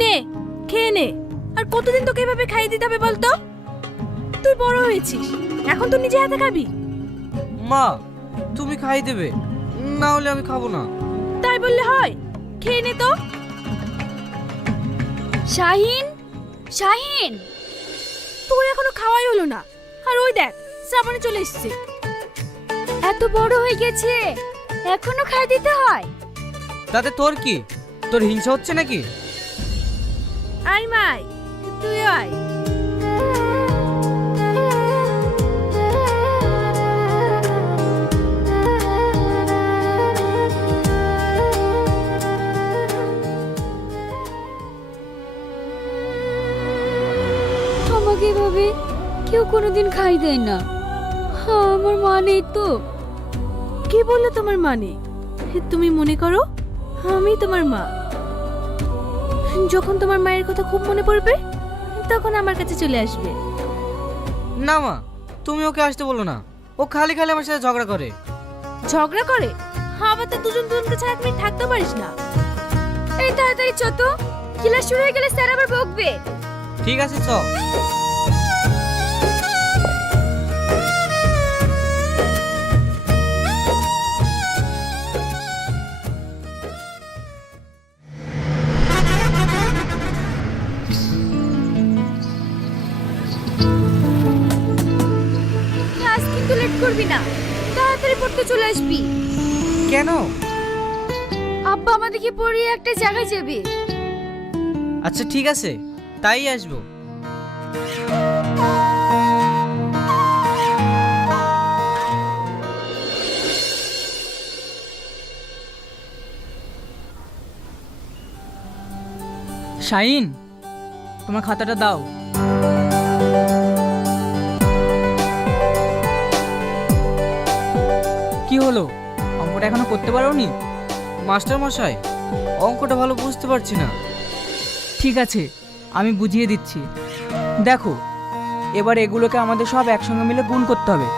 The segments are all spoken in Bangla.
নে খেয়ে নে। আর কতদিন তোকে এভাবে খাইয়ে দিতে হবে বলতো? তুই বড় হয়েছিস, এখন তো নিজে হাতে খাবি। মা তুমি খাই দেবে, না হলে আমি খাবো না। তাই বললে হয়? খেয়ে নে তো। শাহিন, শাহিন, তোর এখনো খাওয়াই হলো না, আর ওই দেখ শ্রাবণী চলে এসেছে। এত বড় হয়ে গেছে এখনো খাই দিতে হয়? তাতে তোর কি? তোর হিংসা হচ্ছে নাকি? আয় মাই, তুই আয়। আমাকে এভাবে কেউ কোনোদিন খাই দেয় না। আমার মা নেই তো। কে বললো তোমার মানে? তুমি মনে করো আমি তোমার মা। যখন তোমার মায়ের কথা খুব মনে পড়বে তখন আমার কাছে চলে আসবে। না মা, তুমি ওকে আসতে বলো না। ও খালি খালি আমার সাথে ঝগড়া করে। ঝগড়া করে? আবার তো দুজন দুজনকে ছাড়া এক মিনিট থাকতে পারিস না। এই তাড়াতাড়ি চ তো, ক্লাস শুরু হয়ে গেলে স্যার আবার বকবে। ঠিক আছে চ। ক্লাস কিন্তু লেট করবি না, তাড়াতাড়ি পড়তে চলে আসবি। কেন? আব্বা আমাদেরকে পড়িয়ে একটা জায়গায় যাবে। আচ্ছা ঠিক আছে, তাই আসবো। শাহিন, তোমার খাতাটা দাও। কি হলো, অঙ্কটা এখনো করতে পারোনি? মাস্টার মশাই, অঙ্কটা ভালো বুঝতে পারছি না। ঠিক আছে, আমি বুঝিয়ে দিচ্ছি। দেখো, এবার এগুলোকে আমাদের সব একসঙ্গে মিলে গুণ করতে হবে।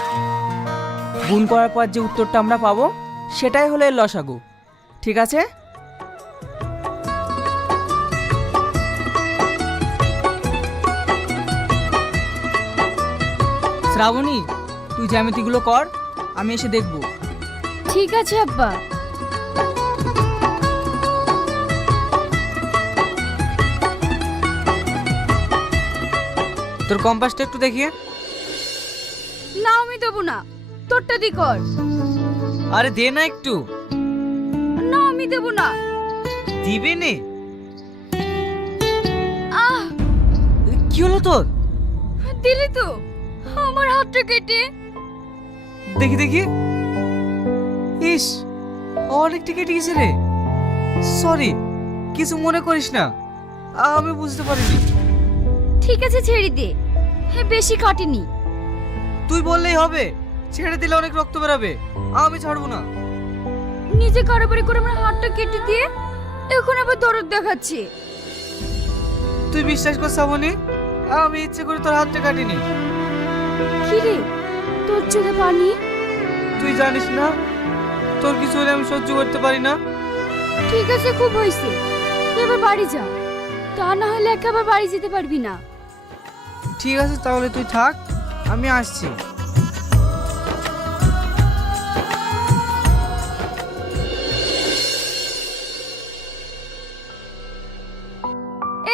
গুণ করার পর যে উত্তরটা আমরা পাবো সেটাই হলো এর লসাগু। ঠিক আছে? শ্রাবণী, তুই জ্যামিতিগুলো কর, আমি এসে দেখব। ঠিক আছে আব্বা। তোর কম্পাসটা একটু দেখিয়ে। না আমি দেবো না, তোরটা দি কর। আরে দে না একটু। না আমি দেবো না। দিবে নে। আহ, কি হলো তোর? দিলি তো আমার হাতটা কেটে। দেখি দেখি। ইস, অনেকটা কেটে গেছে রে। সরি, কিছু মনে করিস না, আমি বুঝতে পারিনি। ঠিক আছে ছেড়ে দে, বেশি কাটেনি। তুই বললেই হবে, ছেড়ে দিলে অনেক রক্ত বেরাবে। আমি ছাড়বো না। নিজে কারবারি করে আমার হাতটা কেটে দিয়ে এখন আবার দরদ দেখাচ্ছে। তুই বিশ্বাস কর শ্রাবণী, আমি ইচ্ছে করে তোর হাতটা কাটিনি। কি রে, তোর চোখে পানি? তুই জানিস না, তোর কিছু হলে আমি সহ্য করতে পারি না। ঠিক আছে, খুব হয়েছে, এবার বাড়ি যা, তা না হলে একেবারে বাড়ি যেতে পারবি না। ঠিক আছে তাহলে তুই থাক, আমি আসছি।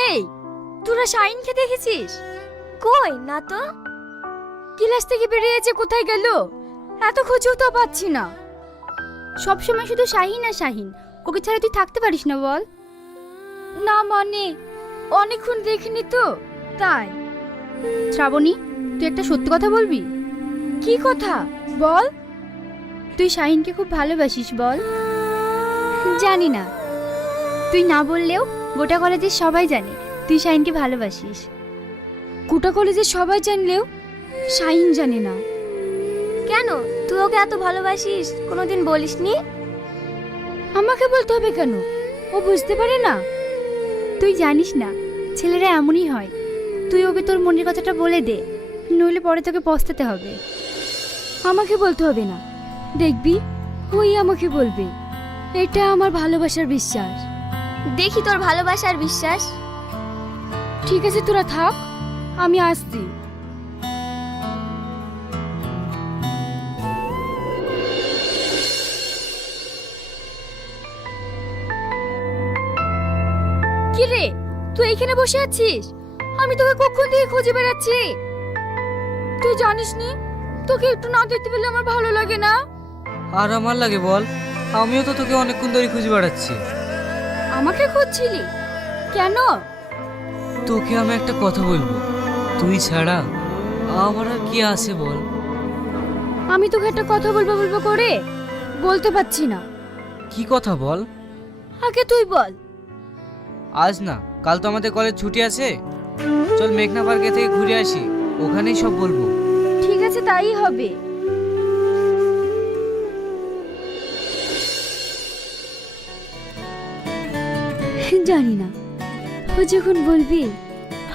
এই, তোরা শাহিনকে দেখেছিস? কই না তো। ক্লাস থেকে বেরিয়েছে, কোথায় গেল? এত খুঁজেও তো পাচ্ছি না। সব সময় শুধু শাহিন আর শাহিন, ওকে ছাড়া তুই থাকতে পারিস না বল? না মানে অনেকক্ষণ দেখিনি তো, তাই। শ্রাবণী, তুই একটা সত্যি কথা বলবি? কি কথা বল? তুই শাহিনকে খুব ভালোবাসিস বল? জানি না, তুই না বললেও গোটা কলেজের সবাই জানে তুই শাহিনকে ভালোবাসিস। গোটা কলেজের সবাই জানলেও শাহিন জানে না। কেন, তুই ওকে এত ভালোবাসিস কোনোদিন বলিসনি? আমাকে বলতে হবে কেন? ও বুঝতে পারে না? তুই জানিস না, ছেলেরা এমনই হয়। তুই ওকে তোর মনের কথাটা বলে দে, নইলে পরে তোকে পস্তাতে হবে। আমাকে বলতে হবে না, দেখবি ওই আমাকে বলবে। এটা আমার ভালোবাসার বিশ্বাস। দেখি তোর ভালোবাসা আর বিশ্বাস। ঠিক আছে তোরা থাক, আমি আসছি। কি রে, তুই এইখানে বসে আছিস? আমি তোকে কখন থেকে খুঁজে বেড়াচ্ছি। তুই জানিস নি তোকে একটু না দেখতে পেলে আমার ভালো লাগে না। আর আমার লাগে বল, আমিও তো তোকে অনেকক্ষণ ধরে খুঁজে বেড়াচ্ছি। আমাকে খুঁজছিলি কেন? তোকে আমি একটা কথা বলবো, তুই ছাড়া আমার আর কি আছে বল। আমি তোকে একটা কথা বলবো বলবো করে বলতে পারছি না। কি কথা বল? আগে তুই বল। আজ না, কাল তো আমাদের কলেজ ছুটি আছে, চল মেঘনা পার্কে থেকে ঘুরে আসি, ওখানেই সব বলবো। ঠিক আছে, তাই হবে। জানি না ও যখন বলবে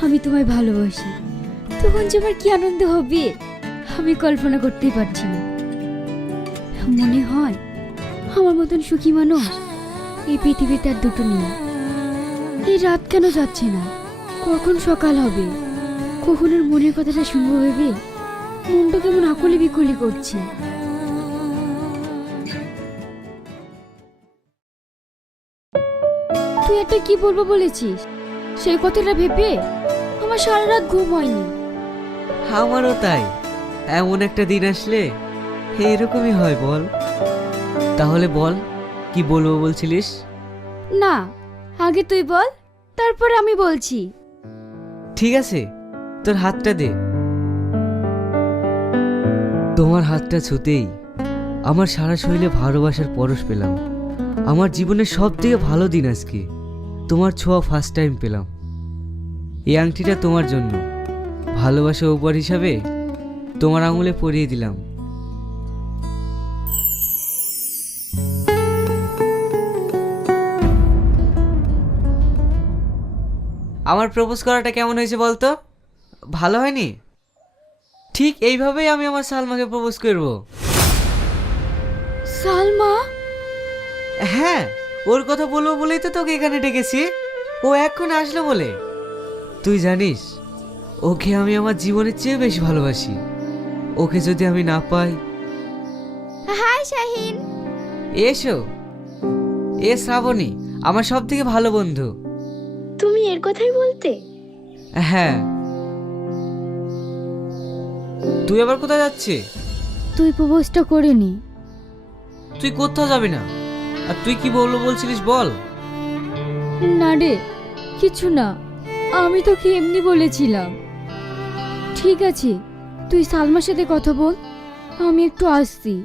আমি তোমায় ভালোবাসি, তখন যে আমার কি আনন্দ হবে আমি কল্পনা করতেই পারছি না। মনে হয় আমার মতন সুখী মানুষ এই পৃথিবীতে আর দুটো নেই। এই রাত কেন যাচ্ছে না, কখন সকাল হবে, কখন ওর মনের কথাটা শুনবো ভেবে মনটা কেমন আকুলি বিকুলি করছে। তুই একটা কি বলবো বলেছিস, সেই কথাটা ভেবে আমার সারা রাত ঘুম হয়নি। আমারও তাই, এমন একটা দিন আসলে এরকমই হয় বল। তাহলে বল, কি বলবো বলছিলিস? না, আগে তুই বল, তারপরে আমি বলছি। ঠিক আছে, তোর হাতটা দে। তোমার হাতটা ছুতেই আমার সারা শরীরে ভালোবাসার পরশ পেলাম। আমার জীবনের সব থেকে ভালো দিন আজকে, তোমার ছোঁয়া ফার্স্ট টাইম পেলাম। এই আংটিটা তোমার জন্য, ভালোবাসা উপহার হিসাবে তোমার আঙুলে পরিয়ে দিলাম। আমার প্রপোজ করাটা কেমন হয়েছে বলতো? ভালো হয়নি? ঠিক এইভাবেই আমি আমার সালমাকে প্রপোজ করব। সালমা? হ্যাঁ, ওর কথা বলবো বলেই তো তোকে এখানে ডেকেছি। ও এখন আসলো বলে। তুই জানিস, ওকে আমি আমার জীবনের চেয়ে বেশি ভালোবাসি। ওকে যদি আমি না পাই। হাই শাহিন। এসো। এ শ্রাবণী, আমার সব থেকে ভালো বন্ধু। তুমি এর কথাই বলতে? হ্যাঁ। তুই আবার কোথায় যাচ্ছিস? তুই প্রপোজটা করে নি। তুই কোথাও যাবি না। আর তুই কি বলবো বলছিলিস বল। না রে, কিছু না, আমি তোকে এমনি বলেছিলাম। ঠিক আছে, তুই সালমার সাথে কথা বল, আমি একটু আসছি।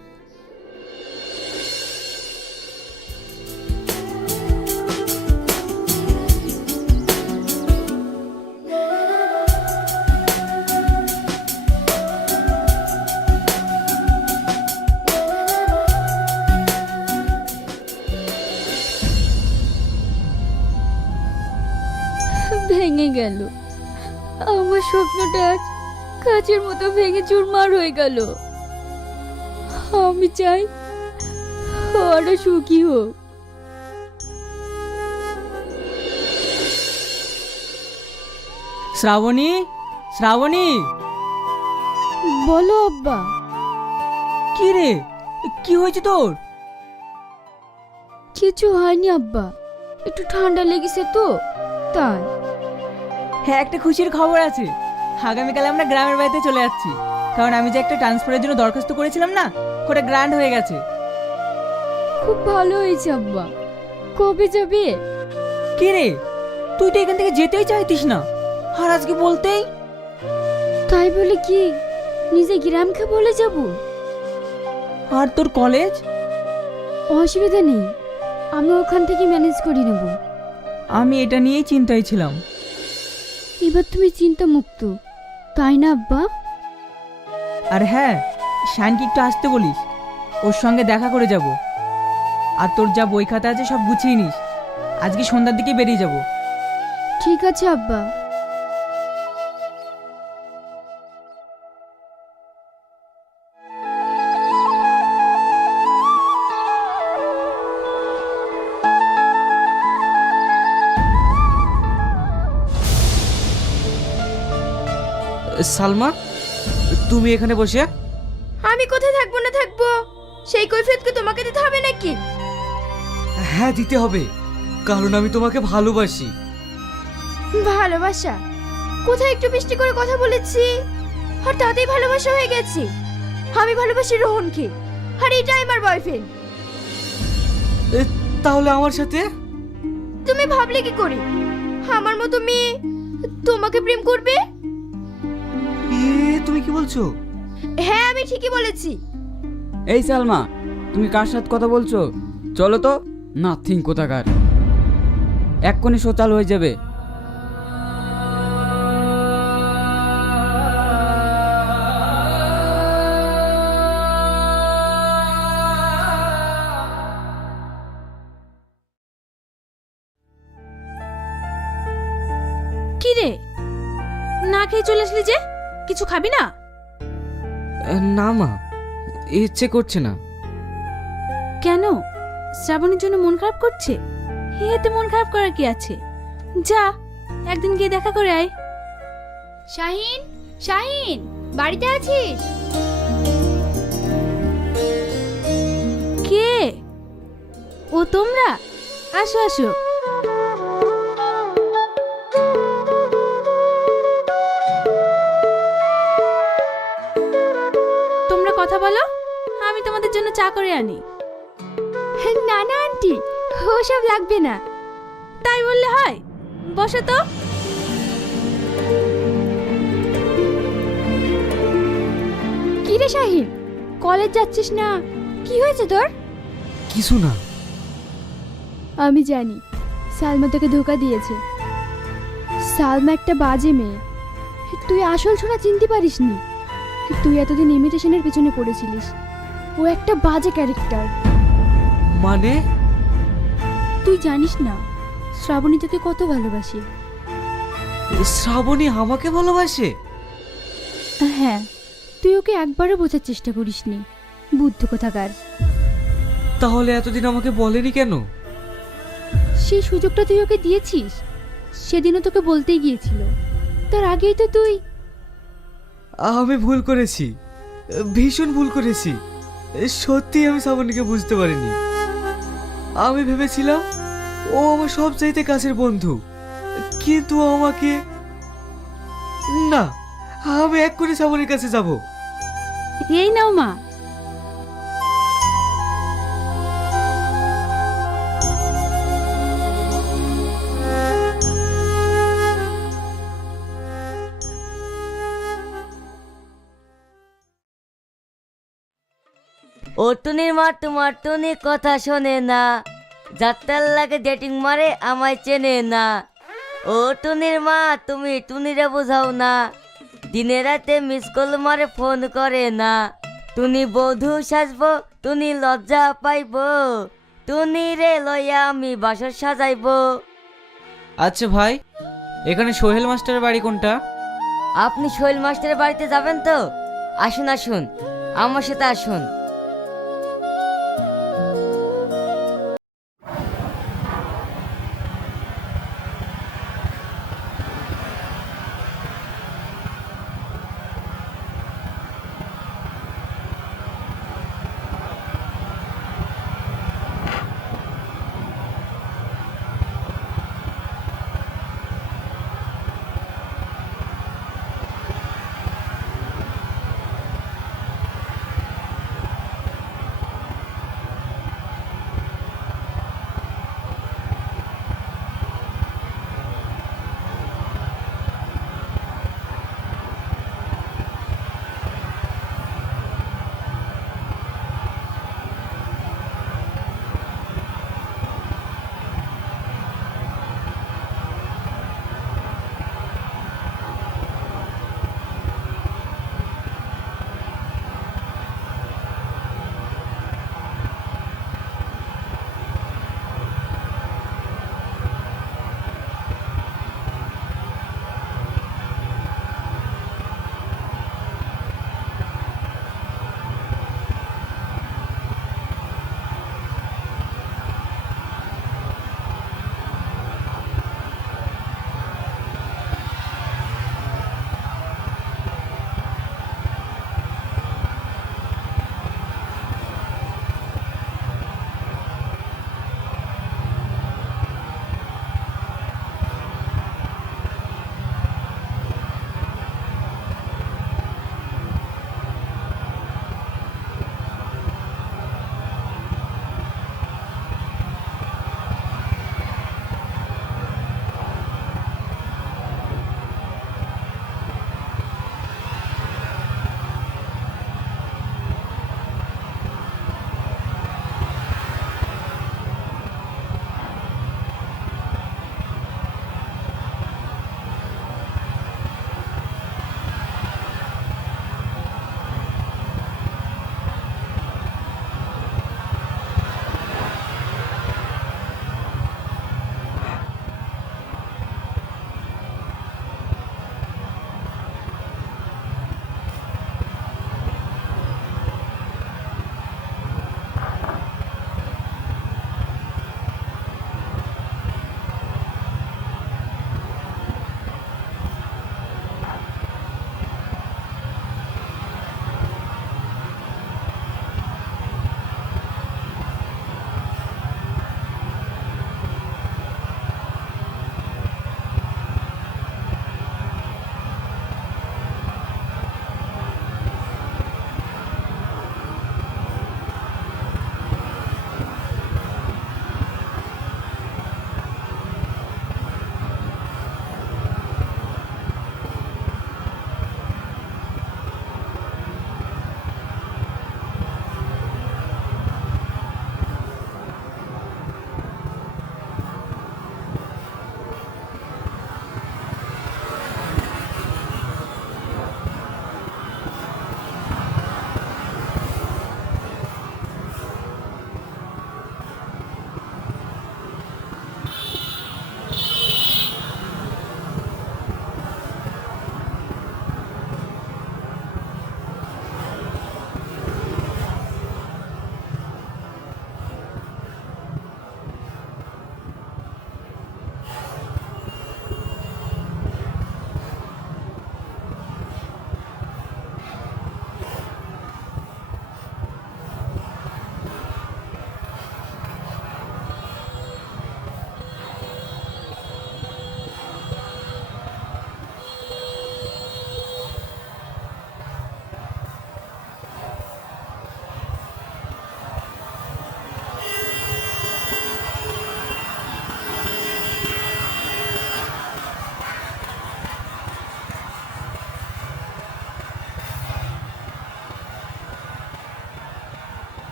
ভেঙে গেল আমার স্বপ্নটা, আজ কাচের মতো ভেঙে চুরমার হয়ে গেল। আমি চাই ওরা সুখী হোক। শ্রাবণী, শ্রাবণী। বলো আব্বা। কি রে, কি হয়েছে তোর? কিছু হয়নি আব্বা, একটু ঠান্ডা লেগেছে তো তাই। হ্যাঁ, একটা খুশির খবর আছে। আগামীকাল আমরা গ্রামের বাড়িতে চলে যাচ্ছি, কারণ আমি যে একটা ট্রান্সফারের জন্য দরখাস্ত করেছিলাম না, ওটা গ্র্যান্ড হয়ে গেছে। খুব ভালো হয়েছে আব্বা। কবে যাবে? কি রে, তুই তো এখান থেকে যেতেই চাইতিস না, আর আজকে বলতেই। তাই বলে কি নিজে গ্রামকে বলে যাব? আর তোর কলেজ? অসুবিধা নেই, আমি ওখান থেকে ম্যানেজ করে নেব। আমি এটা নিয়েই চিন্তায় ছিলাম। এবার তুমি চিন্তা মুক্ত, তাই না আব্বা? আর হ্যাঁ, শানকে একটু আসতে বলিস, ওর সঙ্গে দেখা করে যাব। আর তোর যা বই খাতা আছে সব গুছিয়ে নিস, আজকে সন্ধ্যার দিকে বেরিয়ে যাব। ঠিক আছে আব্বা। সালমা, তুমি এখানে বসে? আমি কোথায় থাকবো না থাকবো সেই কৈফিয়ত কি তোমাকে দিতে হবে নাকি? হ্যাঁ, দিতে হবে, কারণ আমি তোমাকে ভালোবাসি। ভালোবাসা? কোথায় একটু মিষ্টি করে কথা বলেছি আর তাতেই ভালোবাসা হয়ে গেছে? আমি ভালোবাসি রোহনকে, আর এটাই আমার বয়ফ্রেন্ড। তাহলে আমার সাথে? তুমি ভাবলে কি করে আমার মতো মেয়ে তোমাকে প্রেম করবে? তুমি কি বলছো? হ্যাঁ, আমি ঠিকই বলেছি। এই সালমা, তুমি কার সাথে কথা বলছো? চলো তো, নাথিং কোথাকার, এক্ষুনি শো চালু হয়ে যাবে। কি রে, না খেয়ে চলে আসলি যে? কিছু খাবি না? না মা, ইচ্ছে করছে না। কেন? শ্রাবণের জন্য মন খারাপ করছে? এতে মন খারাপ করার কি আছে? যা, একদিন গিয়ে দেখা করে আয়। শাহিন, শাহিন, বাড়িতে আছিস? কে? ও তোমরা? আসো আসো। তোমরা কথা বলো, আমি তোমাদের জন্য চা করে আনি। না না আন্টি, ওসব লাগবে না। তাই বললে হয়? বসো তো। কি রে শাহিন, কলেজ যাচ্ছিস না? কি হয়েছে তোর? কিছু না। আমি জানি সালমা তোকে ধোকা দিয়েছে। সালমা একটা বাজে মেয়ে, তুই আসল ছোড়া চিনতে পারিসনি। তুই এতদিন ইমিটেশনের পিছনে পড়েছিলিস। ও একটা বাজে ক্যারেক্টার। মানে? তুই জানিস না শ্রাবণী তোকে কত ভালোবাসে। শ্রাবণী আমাকে ভালোবাসে? হ্যাঁ, তুই ওকে একবারও বোঝার চেষ্টা করিসনি, বুদ্ধ কোথাকার। তাহলে এতদিন আমাকে বলেনি কেন? সেই সুযোগটা তুই ওকে দিয়েছিস। সেদিনও তোকে বলতেই গিয়েছিল, তার আগেই তো তুই। আমি ভুল করেছি, ভীষণ ভুল করেছি। সত্যি আমি শ্রাবণীকে বুঝতে পারিনি। আমি ভেবেছিলাম ও আমার সব চাইতে কাছের বন্ধু, কিন্তু ও আমাকে না। আমি এক করে শ্রাবণীর কাছে যাব। এই নাও মা। ও টুনির মা তোমার টুনি কথা শোনে না, যাত্রার লাগে ডেটিং মারে আমায় চেনে না। ও টুনির মা তুমি টুনিরে বোঝাও না, দিনে রাতে মিস কল মারে ফোন করে না। টুনি বধূ সাজবো, টুনি লজ্জা পাইব, টুনি রে লইয়া আমি বাসর সাজাইবো। আচ্ছা ভাই, এখানে সোহেল মাস্টারের বাড়ি কোনটা? আপনি সোহেল মাস্টারের বাড়িতে যাবেন তো? আসুন আসুন, আমার সাথে আসুন।